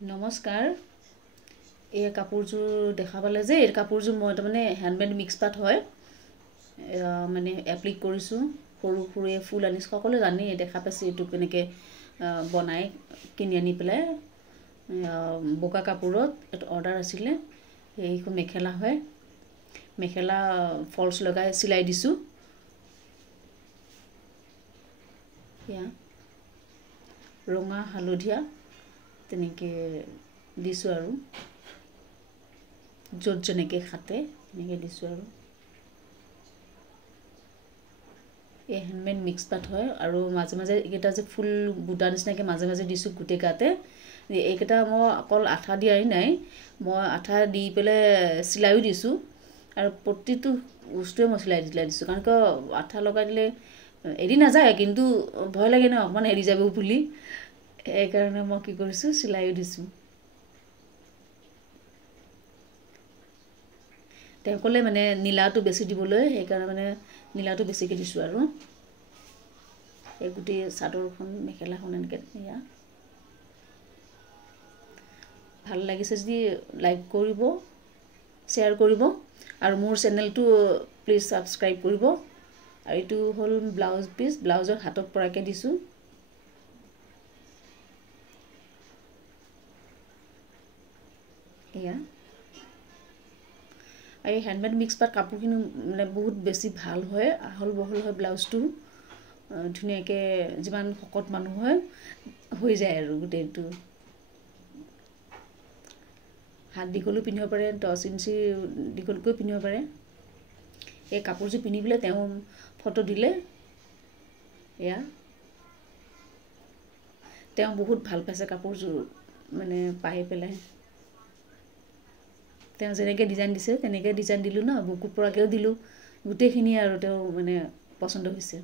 নমস্কাৰ এই কাপোৰযোৰ দেখা পালে যে এই কাপোৰযোৰ মই তাৰমানে হেণ্ডমেড মিক্স পাট হয় মানে এপ্লিক কৰিছোঁ সৰু সৰু ফুল আনিছোঁ সকলোৱে জানি দেখা পাইছে এইটো কেনেকৈ বনাই কিনি আনি পেলাই বোকা কাপোৰত এটা অৰ্ডাৰ আছিলে এইখন মেখেলা হয় মেখেলা ফলছ লগাই চিলাই দিছোঁ এয়া ৰঙা হালধীয়া তেনেকৈ দিছোঁ আৰু য'ত যেনেকৈ খাতে তেনেকৈ দিছোঁ আৰু এই হেণ্ডমেড মিক্স পাট হয় আৰু মাজে মাজে এইকেইটা যে ফুল বুটা নিচিনাকৈ মাজে মাজে দিছোঁ গোটেই গাতে এইকেইটা মই অকল আঠা দিয়াই নাই মই আঠা দি পেলাই চিলাইও দিছোঁ আৰু প্ৰতিটো বস্তুৱে মই চিলাই দিছোঁ কাৰণ কিয় আঠা লগাই দিলে এৰি নাযায় কিন্তু ভয় লাগে ন অকণমান এৰি যাব বুলি এইকাৰণে মই কি কৰিছোঁ চিলাইও দিছোঁ তেওঁ ক'লে মানে নীলাটো বেছি দিবলৈ সেইকাৰণে মানে নীলাটো বেছিকৈ দিছোঁ আৰু এই গোটেই চাদৰখন মেখেলাখন এনেকৈ এয়া ভাল লাগিছে যদি লাইক কৰিব শ্বেয়াৰ কৰিব আৰু মোৰ চেনেলটো প্লিজ ছাবস্ক্ৰাইব কৰিব আৰু এইটো হ'ল ব্লাউজ পিচ ব্লাউজৰ হাতত পৰাকৈ দিছোঁ এয়া আৰু এই হেণ্ডমেড মিক্স পাট কাপোৰখিনি মানে বহুত বেছি ভাল হয় আহল বহল হয় ব্লাউজটো ধুনীয়াকৈ যিমান শকত মানুহ হয় হৈ যায় আৰু গোটেইটো হাত দীঘলো পিন্ধিব পাৰে 10 ইঞ্চি দীঘলকৈ পিন্ধিব পাৰে এই কাপোৰযোৰ পিন্ধি পেলাই তেওঁ ফটো দিলে এয়া তেওঁ বহুত ভাল পাইছে কাপোৰযোৰ মানে পাই পেলাই তেওঁ যেনেকৈ ডিজাইন দিছে তেনেকৈ ডিজাইন দিলোঁ ন বুকুত পৰাকৈও দিলোঁ গোটেইখিনি আৰু তেওঁ মানে পচন্দ হৈছে